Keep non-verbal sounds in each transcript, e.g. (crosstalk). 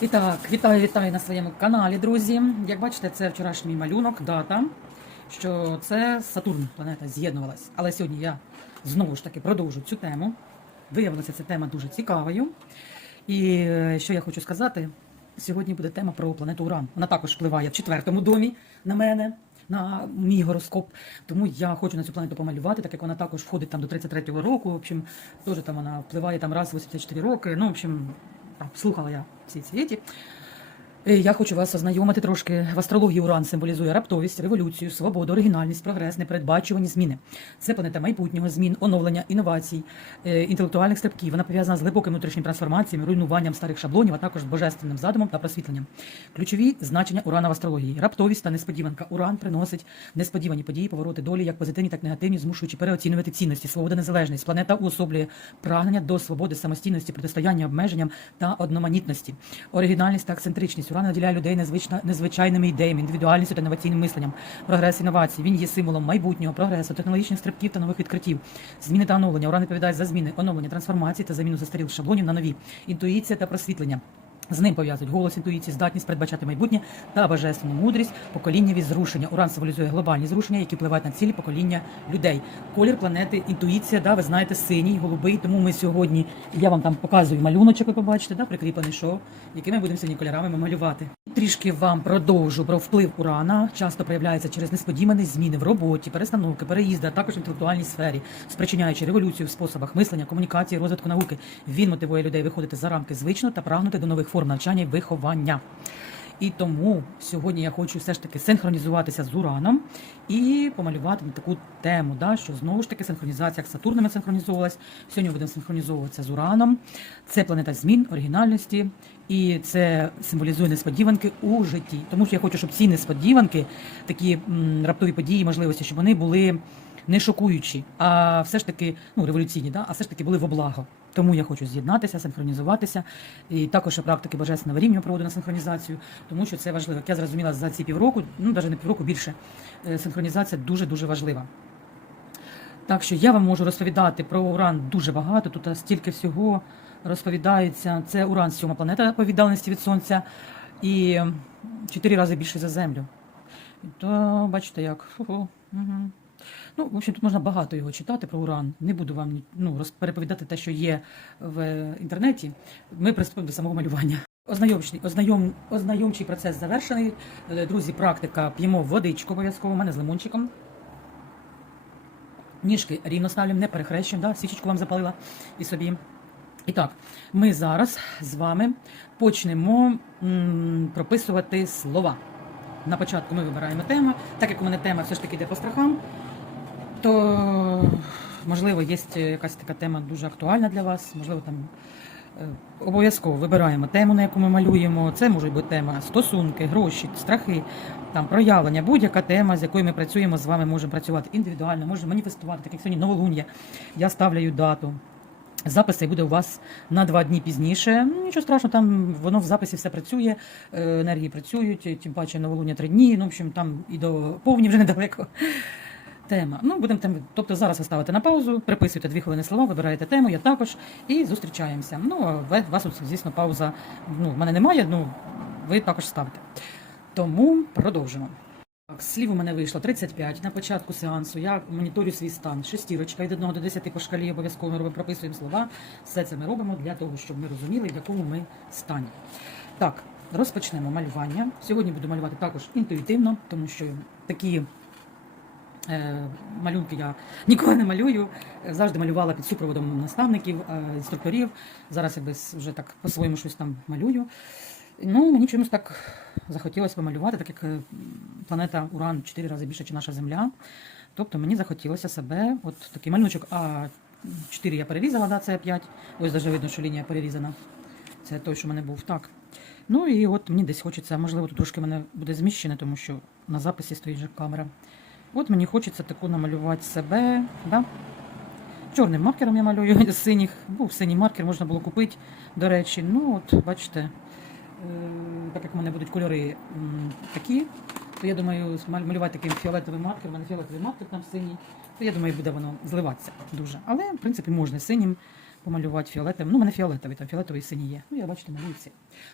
І так, вітаю, вітаю на своєму каналі, друзі. Як бачите, це вчорашній малюнок, дата, що це Сатурн, планета з'єднувалась. Але сьогодні я знову ж таки продовжу цю тему. Виявилася ця тема дуже цікавою. І е, що я хочу сказати, сьогодні буде тема про планету Уран. Вона також впливає в четвертому домі на мене. На мій гороскоп, тому я хочу на цю планету помалювати, так як вона також входить там до 33-го року. В общем, теж там вона впливає там раз в 84 роки. Ну, в общем, слухала я всі ці еті. Е, Я хочу вас ознайомити трошки. В астрології Уран символізує раптовість, революцію, свободу, оригінальність, прогрес, непередбачувані зміни. Це планета майбутнього, змін, оновлення, інновацій, е, інтелектуальних стрибків. Вона пов'язана з глибокими внутрішніми трансформаціями, руйнуванням старих шаблонів, а також з божественним задумом та просвітленням. Ключові значення Урана в астрології: раптовість та несподіванка. Уран приносить несподівані події, повороти долі, як позитивні, так і негативні, змушуючи переоцінювати цінності, свобода, незалежність. Планета уособлює прагнення до свободи, самостійності, протистояння обмеженням та одноманітності. Оригінальність та ексцентричність. Уран наділяє людей незвична, незвичайними ідеями, індивідуальністю та інноваційним мисленням. Прогрес інновацій. Він є символом майбутнього, прогресу, технологічних стрибків та нових відкриттів. Зміни та оновлення. Уран відповідає за зміни, оновлення, трансформації та заміну застарілих шаблонів на нові. Інтуїція та просвітлення. З ним пов'язують голос інтуїції, здатність передбачати майбутнє та божественну мудрість, покоління від зрушення. Уран символізує глобальні зрушення, які впливають на цілі покоління людей. Колір планети, інтуїція, да, ви знаєте, синій, голубий. Тому ми сьогодні я вам там показую малюночок, ви побачите, да, прикріплений шоу, якими будемо сьогодні кольорами малювати. Трішки вам продовжу про вплив урана. Часто проявляється через несподівані зміни в роботі, перестановки, переїзди, а також в інтелектуальній сфері, спричиняючи революцію в способах мислення, комунікації, розвитку науки. Він мотивує людей виходити за рамки звичного та прагнути до нових форм навчання і виховання. І тому сьогодні я хочу все ж таки синхронізуватися з Ураном і помалювати на таку тему, да, що знову ж таки синхронізація з Сатурном синхронізовувалась. Сьогодні будемо синхронізовуватися з Ураном. Це планета змін, оригінальності, і це символізує несподіванки у житті. Тому що я хочу, щоб ці несподіванки, такі раптові події, можливості, щоб вони були не шокуючі, а все ж таки ну, революційні, да? а все ж таки були во благо. Тому я хочу з'єднатися, синхронізуватися. І також практики божественного рівня проводу на синхронізацію, тому що це важливо. Як я зрозуміла за ці півроку, ну навіть не півроку більше, е, синхронізація дуже-дуже важлива. Так що я вам можу розповідати про уран дуже багато. Тут стільки всього розповідається. Це уран сьома планета по віддаленості від сонця і чотири рази більше за землю. То бачите як. Угу. Ну, в общем, тут можна багато його читати про уран. Не буду вам ну, роз- переповідати те, що є в інтернеті. Ми приступимо до самого малювання. Ознайомчий, ознайом, ознайомчий процес завершений. Е, Друзі, практика. П'ємо водичку обов'язково, у мене з лимончиком. Ніжки рівно ставлю, не перехрещуємо, да? січечку вам запалила і собі. І так, ми зараз з вами почнемо прописувати слова. На початку ми вибираємо тему. Так як у мене тема все ж таки йде по страхам, то можливо є якась така тема дуже актуальна для вас. Можливо, там е, обов'язково вибираємо тему, на яку ми малюємо. Це може бути тема стосунки, гроші, страхи, там проявлення, будь-яка тема, з якою ми працюємо з вами, можемо працювати індивідуально, можемо маніфестувати, так як сьогодні новолуння. Я ставлю дату. Записи буде у вас на два дні пізніше. Ну, Нічого страшного, там воно в записі все працює, е, енергії працюють, тим паче новолуння три дні. Ну, в общем, там і до повні вже недалеко. Тема. Ну, будемо тем. Тобто зараз ви ставите на паузу, приписуєте дві хвилини слова, вибираєте тему, я також, і зустрічаємося. Ну, у вас, звісно, пауза. Ну, в мене немає, ну ви також ставите. Тому продовжимо. Слів у мене вийшло 35 на початку сеансу. Я моніторю свій стан. Шестірочка від 1 до 10 по шкалі обов'язково робимо, прописуємо слова. Все це ми робимо для того, щоб ми розуміли, в якому ми стані. Так, розпочнемо малювання. Сьогодні буду малювати також інтуїтивно, тому що такі малюнки я ніколи не малюю. Завжди малювала під супроводом наставників, е, інструкторів. Зараз я вже так по-своєму щось там малюю. Ну, мені чомусь так захотілося помалювати, так як е, планета Уран 4 рази більше, ніж наша Земля. Тобто мені захотілося себе, от такий малюночок, а 4 я перерізала, да, це 5. Ось навіть видно, що лінія перерізана. Це той, що в мене був. Так. Ну і от мені десь хочеться, можливо, тут трошки мене буде зміщене, тому що на записі стоїть же камера. От мені хочеться таку намалювати себе. Да? Чорним маркером я малюю (laughs) синіх. Був синій маркер, можна було купити, до речі. Ну, от, бачите, е, так як в мене будуть кольори такі, то я думаю, малювати таким фіолетовим маркером, у мене фіолетовий маркер там синій, то я думаю, буде воно зливатися дуже. Але, в принципі, можна синім помалювати фіолетовим. Ну, у мене фіолетовий, там фіолетовий синій є. Ну, я бачите, малюю всі.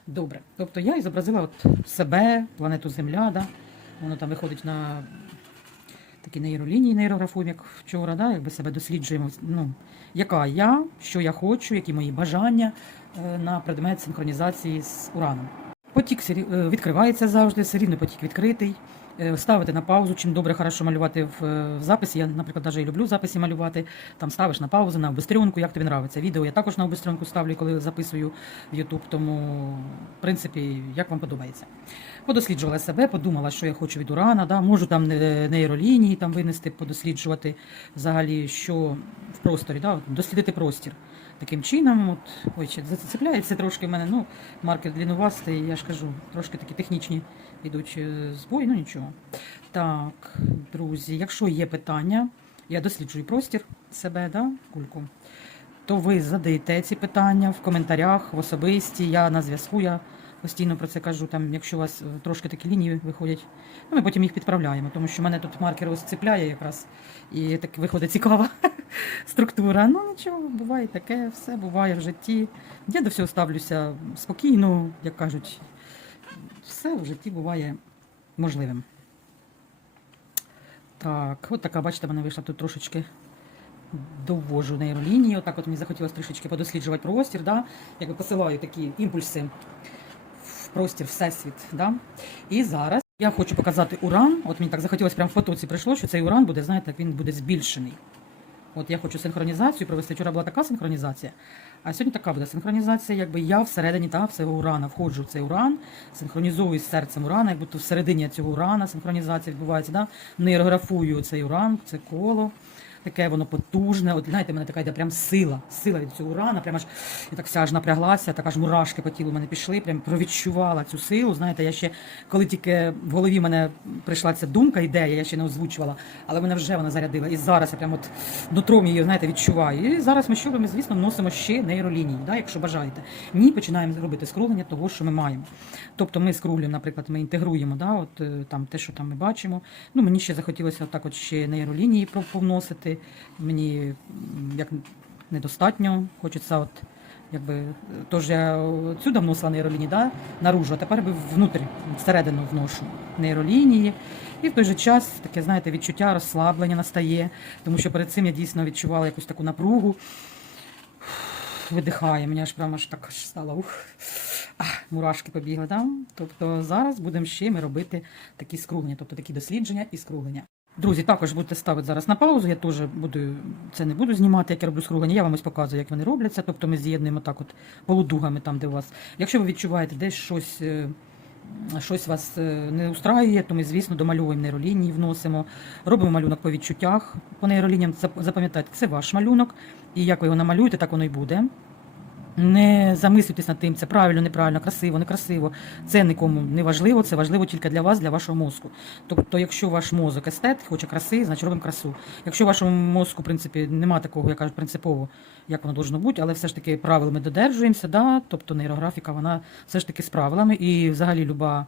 Добре. Тобто я і зобразила от себе, планету Земля, да? воно там виходить на такі нейролінії, нейрографуємо, як вчора, да? якби себе досліджуємо. Ну, яка я, що я хочу, які мої бажання е, на предмет синхронізації з ураном. Потік е, відкривається завжди, все рівно потік відкритий. Е, Ставити на паузу, чим добре хорошо малювати в, е, записі. Я, наприклад, навіть люблю в записі малювати. Там ставиш на паузу, на обестрюнку, як тобі нравиться. Відео я також на обестрюнку ставлю, коли записую в YouTube, тому, в принципі, як вам подобається. Подосліджувала себе, подумала, що я хочу від урана. Да? Можу там е, нейролінії там винести, подосліджувати взагалі, що в просторі, да? дослідити простір. Таким чином, от, ой, ще зацепляється трошки в мене, ну, маркер длінувастий, я ж кажу, трошки такі технічні йдуть е, збої, ну нічого. Так, друзі, якщо є питання, я досліджую простір себе, да, кульку, то ви задаєте ці питання в коментарях, в особисті, я на зв'язку, я постійно про це кажу, там, якщо у вас е, трошки такі лінії виходять, ну, ми потім їх підправляємо, тому що мене тут маркер ось якраз, і так виходить цікава структура. Ну нічого, буває таке, все буває в житті. Я до всього ставлюся спокійно, як кажуть, все в житті буває можливим. Так, от така, бачите, в мене вийшла тут трошечки довожу нейролінії. Отак от мені захотілося трішечки подосліджувати простір, да? якби посилаю такі імпульси в простір, всесвіт. Да? І зараз я хочу показати уран. От мені так захотілося прямо в потоці прийшло, що цей уран буде, знаєте, як він буде збільшений. От я хочу синхронізацію провести. Вчора була така синхронізація, а сьогодні така буде синхронізація, якби я всередині та, всього урана входжу в цей уран, синхронізую з серцем урана, як будто всередині цього урана синхронізація відбувається, да? нейрографую цей уран, це коло. Таке воно потужне. От знаєте, мене така йде прям сила. Сила від цього урана. Прямо аж я так вся аж напряглася, така ж мурашки по тілу мене пішли. Прям провідчувала цю силу. Знаєте, я ще коли тільки в голові мене прийшла ця думка, ідея, я ще не озвучувала, але мене вже вона зарядила. І зараз я прям от нутром її, знаєте, відчуваю. І зараз ми що робимо, звісно, вносимо ще нейролінії, да, якщо бажаєте. Ні, починаємо робити скруглення того, що ми маємо. Тобто ми скруглюємо, наприклад, ми інтегруємо, да, от е, там те, що там ми бачимо. Ну, мені ще захотілося отак от ще нейролінії про- повносити. Мені як недостатньо, хочеться от. Якби тож я сюди вносила нейролінії, да, наружу, а тепер би внутрі, всередину вношу нейролінії. І в той же час таке, знаєте, відчуття розслаблення настає, тому що перед цим я дійсно відчувала якусь таку напругу. Видихає, мені аж прямо аж так аж стало ух. А, мурашки побігли. Да? Тобто зараз будемо ще ми робити такі скруглення, тобто такі дослідження і скруглення. Друзі, також будете ставити зараз на паузу. Я теж буду це не буду знімати, як я роблю скруглення. Я вам ось показую, як вони робляться. Тобто ми з'єднуємо так, от полудугами, там де у вас. Якщо ви відчуваєте десь щось. е, Щось вас е, не устраює, то ми, звісно, домальовуємо нейролінії, вносимо, робимо малюнок по відчуттях по нейролініям. Запам'ятайте, це ваш малюнок, і як ви його намалюєте, так воно і буде. Не замислюйтесь над тим, це правильно, неправильно, красиво, некрасиво. Це нікому не важливо, це важливо тільки для вас, для вашого мозку. Тобто, якщо ваш мозок естет, хоче краси, значить робимо красу. Якщо вашому мозку, в принципі, немає такого, я кажу, принципово, як воно должно бути, але все ж таки правил ми додержуємося, да? тобто нейрографіка, вона все ж таки з правилами, і взагалі люба.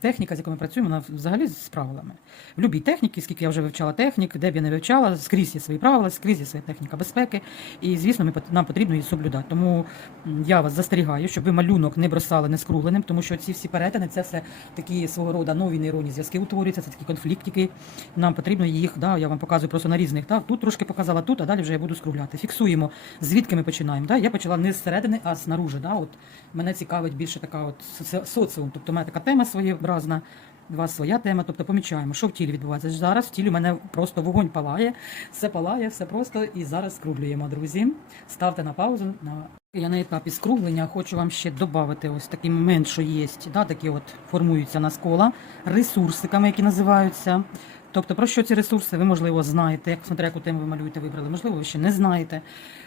Техніка, з якою ми працюємо, вона взагалі з правилами. В будь-якій техніці, скільки я вже вивчала технік, де б я не вивчала, скрізь є свої правила, скрізь є своя техніка безпеки. І, звісно, нам потрібно її соблюдати. Тому я вас застерігаю, щоб ви малюнок не бросали не скругленим, тому що ці всі перетини це все такі свого роду нові нейронні зв'язки утворюються, це такі конфліктики. Нам потрібно їх, да, я вам показую просто на різних. Да, тут трошки показала тут, а далі вже я буду скругляти. Фіксуємо, звідки ми починаємо. Да? Я почала не зсередини, а знаружи. Да? От мене цікавить більше така от соціум. Тобто, у мене така тема своєобразна. У вас своя тема, тобто помічаємо, що в тілі відбувається. Зараз в тілі у мене просто вогонь палає, все палає, все просто і зараз скруглюємо, друзі. Ставте на паузу. Я на етапі скруглення хочу вам ще додати ось такий момент, що є, да, такі от формуються на скола ресурсиками, які називаються. Тобто, про що ці ресурси, ви, можливо, знаєте, як смотря яку тему ви малюєте, вибрали, можливо, ви ще не знаєте,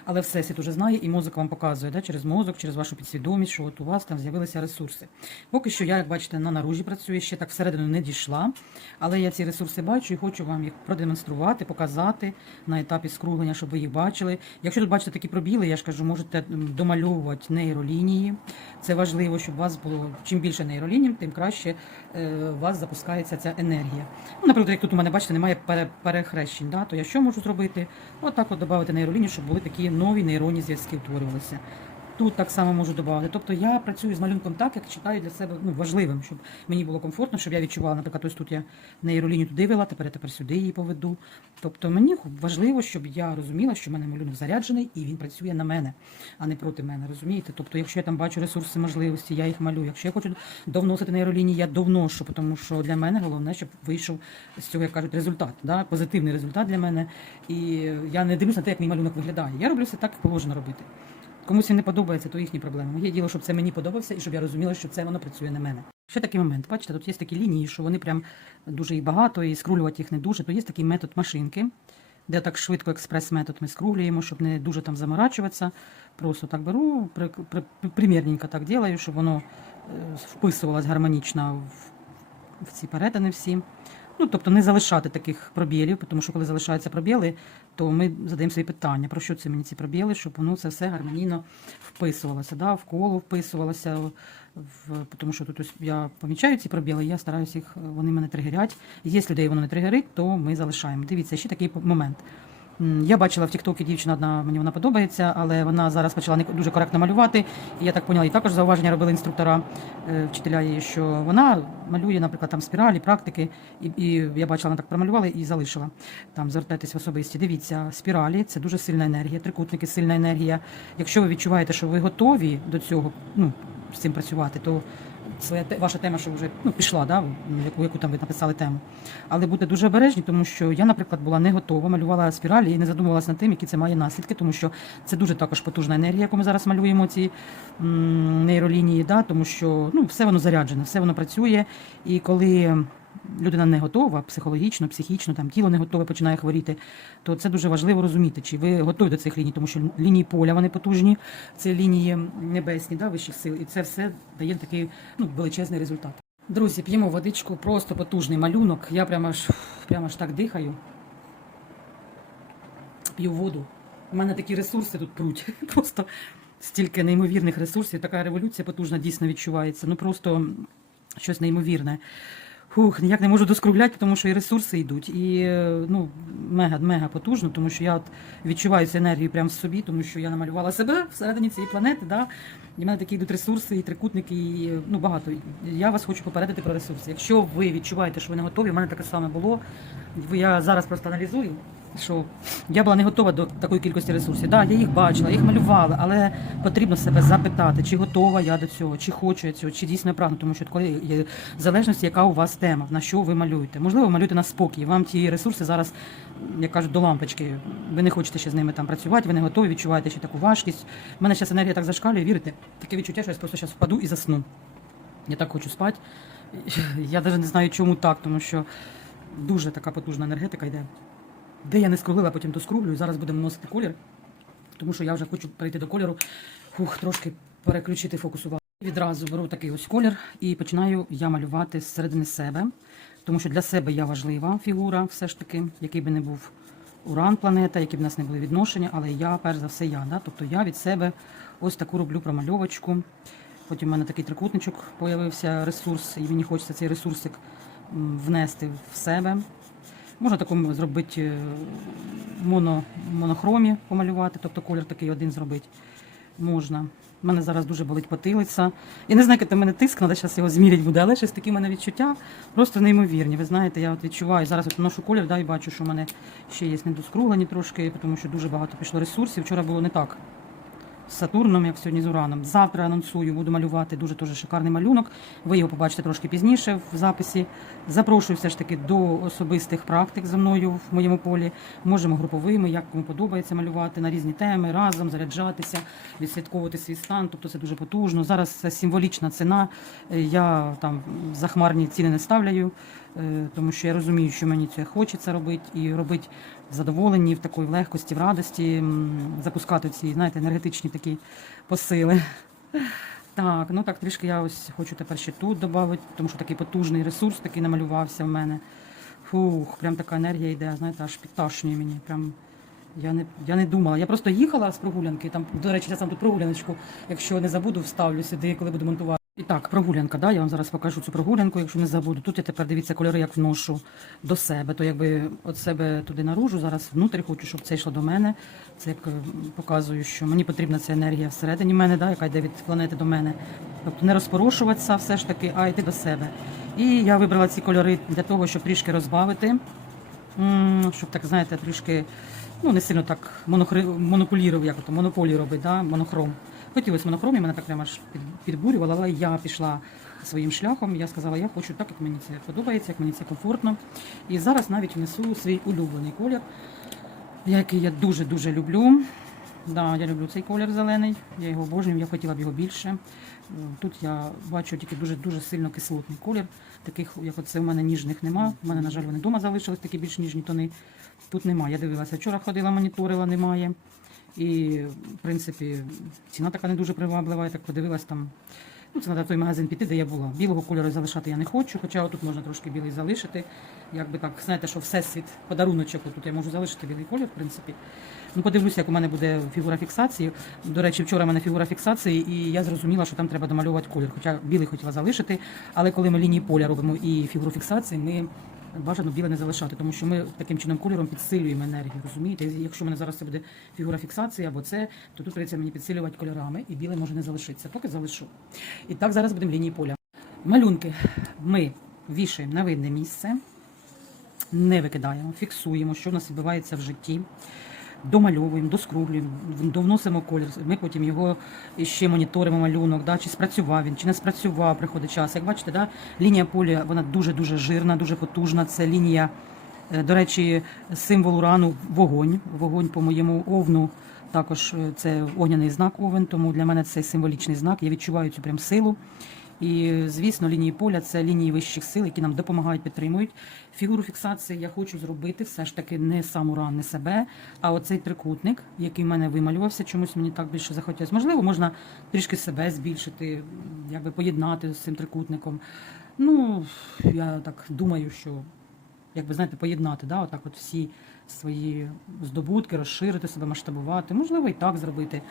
але всесвіт уже знає, і мозок вам показує да, через мозок, через вашу підсвідомість, що от у вас там з'явилися ресурси. Поки що я, як бачите, на наружі працюю, ще так всередину не дійшла, але я ці ресурси бачу і хочу вам їх продемонструвати, показати на етапі скруглення, щоб ви їх бачили. Якщо тут бачите такі пробіли, я ж кажу, можете домальовувати нейролінії. Це важливо, щоб у вас було чим більше нейроліній, тим краще е, у вас запускається ця енергія. Ну, наприклад, як тут мене, бачите, немає пере, перехрещень, да? то я що можу зробити? Отак от додати нейролінію, щоб були такі нові нейронні зв'язки утворювалися. Тут так само можу додати. Тобто я працюю з малюнком так, як читаю для себе ну, важливим, щоб мені було комфортно, щоб я відчувала, наприклад, ось тут я нейролінію туди вела, тепер я тепер сюди її поведу. Тобто мені важливо, щоб я розуміла, що в мене малюнок заряджений і він працює на мене, а не проти мене. Розумієте? Тобто, якщо я там бачу ресурси, можливості, я їх малюю. Якщо я хочу довносити нейролінії, я довношу, тому що для мене головне, щоб вийшов з цього, як кажуть, результат, да? позитивний результат для мене. І я не дивлюсь на те, як мій малюнок виглядає. Я роблю все так, як положено робити. Комусь він не подобається, то їхні проблеми. Моє діло, щоб це мені подобався і щоб я розуміла, що це воно працює на мене. Ще такий момент. Бачите, тут є такі лінії, що вони прям дуже їх багато, і скрулювати їх не дуже. То є такий метод машинки, де так швидко експрес-метод ми скрулюємо, щоб не дуже там заморачуватися. Просто так беру, при, при, примірненько так ділаю, щоб воно е, вписувалось гармонічно в, в ці перетини всі. Ну, тобто не залишати таких пробілів, тому що коли залишаються пробіли, то ми задаємо собі питання, про що це мені ці пробіли, щоб воно це все гармонійно вписувалося, да, в коло вписувалося, в, тому що тут ось я помічаю ці пробіли, я стараюся їх, вони мене тригерять. Якщо людей воно не тригерить, то ми залишаємо. Дивіться, ще такий момент. Я бачила в Тіктокі дівчина одна, мені вона подобається, але вона зараз почала не дуже коректно малювати. І я так поняла, і також зауваження робили інструктора, е, вчителя її, що вона малює, наприклад, там спіралі, практики, і, і я бачила, вона так промалювала і залишила. Там звертайтесь в особисті. Дивіться, спіралі це дуже сильна енергія, трикутники сильна енергія. Якщо ви відчуваєте, що ви готові до цього, ну з цим працювати, то своя ваша тема, що вже ну, пішла, да, яку, яку там ви написали тему. Але будьте дуже обережні, тому що я, наприклад, була не готова, малювала спіралі і не задумувалася над тим, які це має наслідки, тому що це дуже також потужна енергія, яку ми зараз малюємо, ці м, нейролінії, да, тому що ну, все воно заряджене, все воно працює. І коли людина не готова психологічно, психічно, там тіло не готове, починає хворіти, то це дуже важливо розуміти, чи ви готові до цих ліній, тому що лінії поля вони потужні, це лінії небесні, да, вищих сил, і це все дає такий ну, величезний результат. Друзі, п'ємо водичку, просто потужний малюнок. Я прямо аж, прямо аж так дихаю. П'ю воду. У мене такі ресурси тут пруть. (laughs) Просто стільки неймовірних ресурсів. Така революція потужна дійсно відчувається. Ну просто щось неймовірне. Фух, ніяк не можу доскругляти, тому що і ресурси йдуть. І е, ну, мега, мега потужно, тому що я от відчуваю цю енергію прямо в собі, тому що я намалювала себе всередині цієї планети. Да? І в мене такі йдуть ресурси, і трикутники, і ну, багато. Я вас хочу попередити про ресурси. Якщо ви відчуваєте, що ви не готові, в мене таке саме було. Я зараз просто аналізую, що я була не готова до такої кількості ресурсів. Да, я їх бачила, їх малювала, але потрібно себе запитати, чи готова я до цього, чи хочу я цього, чи дійсно прагну, тому що коли є залежності, яка у вас тема, на що ви малюєте. Можливо, ви малюєте на спокій. Вам ті ресурси зараз, як кажуть, до лампочки. Ви не хочете ще з ними там працювати, ви не готові, відчуваєте ще таку важкість. У мене зараз енергія так зашкалює, вірите? Таке відчуття, що я просто зараз впаду і засну. Я так хочу спати. Я навіть не знаю, чому так, тому що дуже така потужна енергетика йде. Де я не скруглила, потім доскрублю. І зараз будемо носити колір, тому що я вже хочу перейти до кольору, фух, трошки переключити фокус уваги. Відразу беру такий ось колір і починаю я малювати зсередини себе, тому що для себе я важлива фігура, все ж таки, який би не був уран планета, які б в нас не були відношення, але я, перш за все, я. Да? Тобто я від себе ось таку роблю промальовочку. Потім в мене такий трикутничок появився ресурс, і мені хочеться цей ресурсик внести в себе. Можна такому зробити е, моно, монохромі помалювати, тобто колір такий один зробити. Можна. У мене зараз дуже болить потилиця. Я не знаю, який в мене тиск, треба зараз його зміряти буде, але щось такі в мене відчуття просто неймовірні. Ви знаєте, я от відчуваю, зараз от ношу колір, да, і бачу, що в мене ще є недоскруглені трошки, тому що дуже багато пішло ресурсів. Вчора було не так з Сатурном, як сьогодні з Ураном. Завтра анонсую, буду малювати дуже дуже шикарний малюнок. Ви його побачите трошки пізніше в записі. Запрошую все ж таки до особистих практик зі мною в моєму полі. Можемо груповими, як кому подобається малювати на різні теми, разом заряджатися, відслідковувати свій стан. Тобто це дуже потужно. Зараз символічна ціна. Е, Я там захмарні ціни не ставляю. Е, Тому що я розумію, що мені це хочеться робити і робити в задоволенні, в такої легкості, в радості, запускати ці, знаєте, енергетичні такі посили. Так, ну так трішки я ось хочу тепер ще тут додати, тому що такий потужний ресурс такий намалювався в мене. Фух, прям така енергія йде, знаєте, аж підташнює мені. Прям я не, я не думала. Я просто їхала з прогулянки. Там, до речі, я сам тут прогуляночку, якщо не забуду, вставлю сюди, коли буду монтувати. І так, прогулянка, да, я вам зараз покажу цю прогулянку, якщо не забуду. Тут я тепер дивіться кольори, як вношу до себе. То якби від себе туди наружу, зараз внутрі хочу, щоб це йшло до мене. Це як е, показую, що мені потрібна ця енергія всередині мене, да, яка йде від планети до мене. Тобто не розпорошуватися все ж таки, а йти до себе. І я вибрала ці кольори для того, щоб трішки розбавити, щоб так, знаєте, трішки, ну не сильно так монополірував, як ото, монополію робить, да, монохром. Хотілося монохром, і мене так прямо аж під- підбурювало, але я пішла своїм шляхом. Я сказала, я хочу так, як мені це подобається, як мені це комфортно. І зараз навіть внесу свій улюблений колір, який я дуже-дуже люблю. Да, я люблю цей колір зелений, я його обожнюю, я хотіла б його більше. Тут я бачу тільки дуже-дуже сильно кислотний колір. Таких, як оце в мене ніжних нема. У мене, на жаль, вони вдома залишились такі більш ніжні тони. Тут немає. Я дивилася, вчора ходила, моніторила, немає. І, в принципі, ціна така не дуже приваблива. Я так подивилась там. Ну, це треба той магазин піти, де я була. Білого кольору залишати я не хочу, хоча тут можна трошки білий залишити. Якби так, знаєте, що всесвіт подаруночок, тут я можу залишити білий колір, в принципі. Ну, подивлюся, як у мене буде фігура фіксації. До речі, вчора в мене фігура фіксації, і я зрозуміла, що там треба домальовувати колір. Хоча білий хотіла залишити, але коли ми лінії поля робимо і фігуру фіксації, ми бажано біле не залишати, тому що ми таким чином кольором підсилюємо енергію. Розумієте? Якщо в мене зараз це буде фігура фіксації або це, то тут прийдеться мені підсилювати кольорами, і біле може не залишитися. Поки залишу. І так зараз будемо лінії поля. Малюнки ми вішаємо на видне місце, не викидаємо, фіксуємо, що в нас відбувається в житті. Домальовуємо, доскрублюємо, довносимо колір. Ми потім його ще моніторимо малюнок, да, чи спрацював він, чи не спрацював, приходить час. Як бачите, да, лінія поля вона дуже-дуже жирна, дуже потужна. Це лінія, е, до речі, символ урану вогонь. Вогонь по моєму овну. Також е, це огняний знак овен, тому для мене це символічний знак. Я відчуваю цю прям силу. І, звісно, лінії поля це лінії вищих сил, які нам допомагають, підтримують. Фігуру фіксації я хочу зробити все ж таки не сам уран, не себе, а оцей трикутник, який в мене вималювався, чомусь мені так більше захотілося. Можливо, можна трішки себе збільшити, якби поєднати з цим трикутником. Ну, я так думаю, що якби знаєте, поєднати, да, отак от всі свої здобутки, розширити себе, масштабувати. Можливо, і так зробити.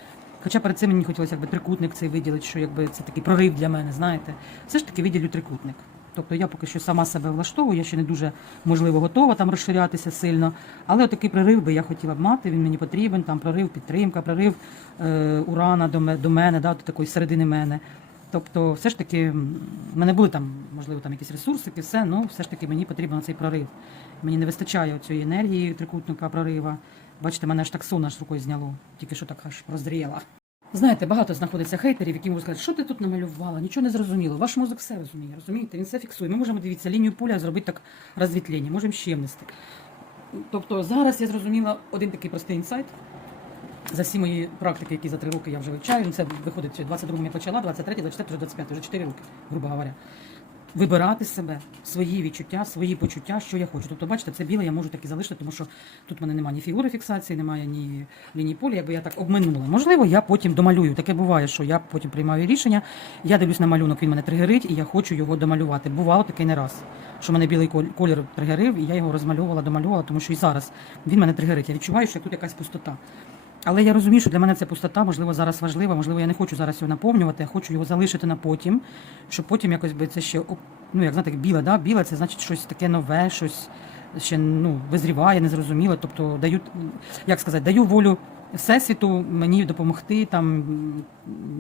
Хоча перед цим мені хотілося якби трикутник цей виділити, що якби це такий прорив для мене, знаєте. Все ж таки виділю трикутник. Тобто я поки що сама себе влаштовую, я ще не дуже можливо готова там розширятися сильно. Але такий прорив би я хотіла б мати, він мені потрібен, там прорив, підтримка, прорив е, урана до, ме- до мене, да, до такої середини мене. Тобто, все ж таки, в мене були там, можливо, там якісь ресурсики, все, ну все ж таки мені потрібен цей прорив. Мені не вистачає цієї енергії трикутника прорива. Бачите, мене аж так сон аж рукою зняло, тільки що так аж роздріяла. Знаєте, багато знаходиться хейтерів, які можуть сказати, що ти тут намалювала, нічого не зрозуміло. Ваш мозок все розуміє, розумієте? Він все фіксує. Ми можемо дивіться лінію поля зробити так розвітлення, можемо ще внести. Тобто зараз я зрозуміла один такий простий інсайт. За всі мої практики, які за три роки я вже вивчаю, ну, це виходить 22 я почала, 23, 24, вже 25, вже 4 роки, грубо говоря. Вибирати себе, свої відчуття, свої почуття, що я хочу. Тобто, бачите, це біле я можу так і залишити, тому що тут в мене немає ні фігури фіксації, немає ні лінії поля, якби я так обминула. Можливо, я потім домалюю. Таке буває, що я потім приймаю рішення. Я дивлюсь на малюнок, він мене тригерить, і я хочу його домалювати. Бувало таке не раз, що мене білий кол- колір тригерив, і я його розмальовувала, домалювала, тому що і зараз він мене тригерить. Я відчуваю, що тут якась пустота. Але я розумію, що для мене ця пустота, можливо, зараз важлива, можливо, я не хочу зараз його наповнювати, я хочу його залишити на потім, щоб потім якось би це ще, ну, як знаєте, біле, да? біле це значить щось таке нове, щось ще ну, визріває, незрозуміле. Тобто даю, як сказати, даю волю Всесвіту мені допомогти, там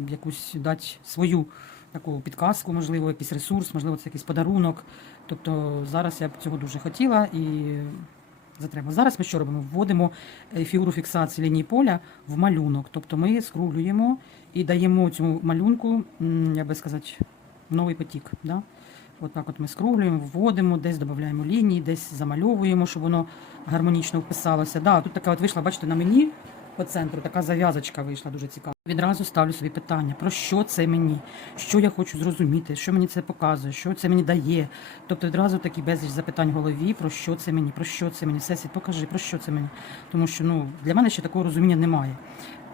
якусь дати свою таку підказку, можливо, якийсь ресурс, можливо, це якийсь подарунок. Тобто зараз я б цього дуже хотіла і затримала. Зараз ми що робимо? Вводимо е, фігуру фіксації лінії поля в малюнок. Тобто ми скруглюємо і даємо цьому малюнку, як би сказати, новий потік. Да? От так от ми скруглюємо, вводимо, десь додаємо лінії, десь замальовуємо, щоб воно гармонічно вписалося. Да, тут така от вийшла, бачите, на мені по центру така зав'язочка вийшла дуже цікава. Відразу ставлю собі питання, про що це мені, що я хочу зрозуміти, що мені це показує, що це мені дає. Тобто відразу такі безліч запитань в голові, про що це мені, про що це мені, всесвіт, покажи, про що це мені. Тому що ну, для мене ще такого розуміння немає.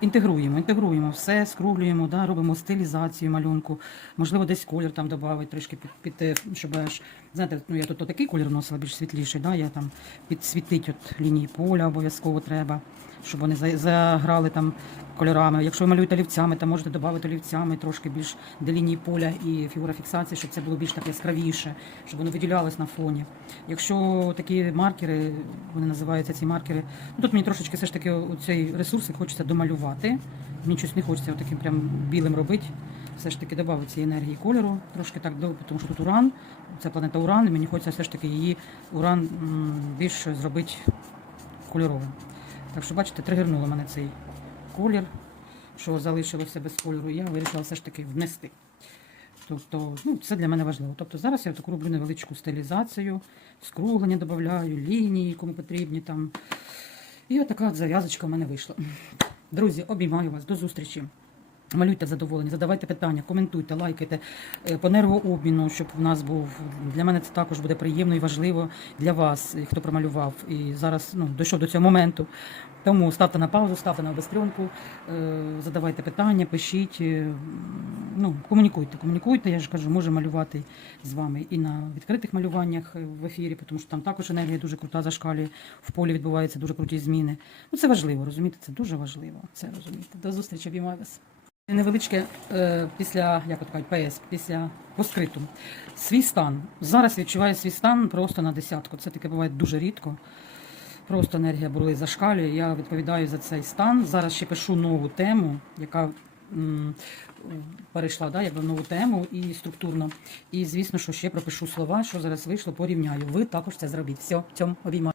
Інтегруємо, інтегруємо все, скруглюємо, да, робимо стилізацію малюнку, можливо, десь колір там додати, трішки під, під е, щоб аж, знаєте, ну я тут такий колір вносила більш світліший, да, я там підсвітить от лінії поля обов'язково треба. Щоб вони за- заграли там кольорами. Якщо ви малюєте олівцями, то можете додати олівцями трошки більш до лінії поля і фігура фіксації, щоб це було більш так яскравіше, щоб воно виділялось на фоні. Якщо такі маркери, вони називаються ці маркери, ну тут мені трошечки все ж таки цей ресурсик хочеться домалювати. Мені щось не хочеться таким прям білим робити. Все ж таки додати цієї енергії кольору, трошки так, до- тому що тут уран, це планета Уран, і мені хочеться все ж таки її уран більш зробити кольоровим. Так що, бачите, тригернуло мене цей колір, що залишилося без кольору, я вирішила все ж таки внести. Тобто, ну, це для мене важливо. Тобто зараз я таку роблю невеличку стилізацію, скруглення додаю, лінії, кому потрібні там. І отака от зав'язочка в мене вийшла. Друзі, обіймаю вас, до зустрічі. Малюйте задоволені, задавайте питання, коментуйте, лайкайте Е, по нервообміну, щоб в нас був. Для мене це також буде приємно і важливо для вас, хто промалював. І зараз ну, дійшов до цього моменту. Тому ставте на паузу, ставте на обестрьонку, е, задавайте питання, пишіть, е, ну, комунікуйте, комунікуйте. Я ж кажу, можу малювати з вами і на відкритих малюваннях е, в ефірі, тому що там також енергія дуже крута зашкалює, в полі відбуваються дуже круті зміни. Ну, це важливо, розумієте? Це дуже важливо. Це розумієте. До зустрічі, обіймаю вас. Невеличке е, після як от кажуть, ПС, після поскриту. Свій стан. Зараз відчуваю свій стан просто на десятку. Це таке буває дуже рідко. Просто енергія бурлить зашкалює. Я відповідаю за цей стан. Зараз ще пишу нову тему, яка м, перейшла да, якби в нову тему і структурно. І звісно, що ще пропишу слова, що зараз вийшло, порівняю. Ви також це зробіть. Все, цьому обіймаю.